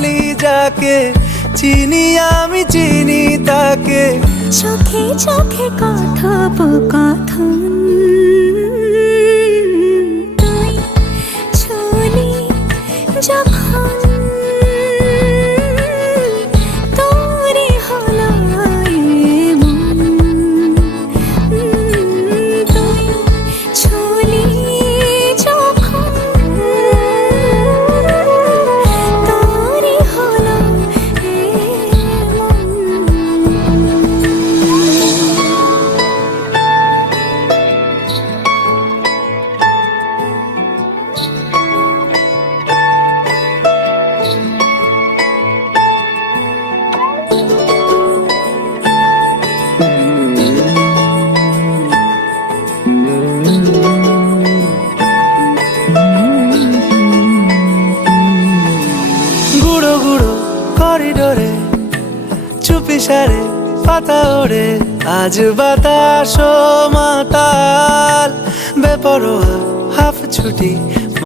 বলি যাকে, চিনি আমি চিনি তাকে। চোখে চোখে কথোপকথন, তুই ছুলি যখন তোরে হলো এমন, তুই ছুলি যখন তোরে হলো এমন। গুঁড়ো গুঁড়ো করিডোরে চুপি সারে পাতা ওড়ে, আজ বাতাস মাতাল বেপরোয়া হাফ ছুটি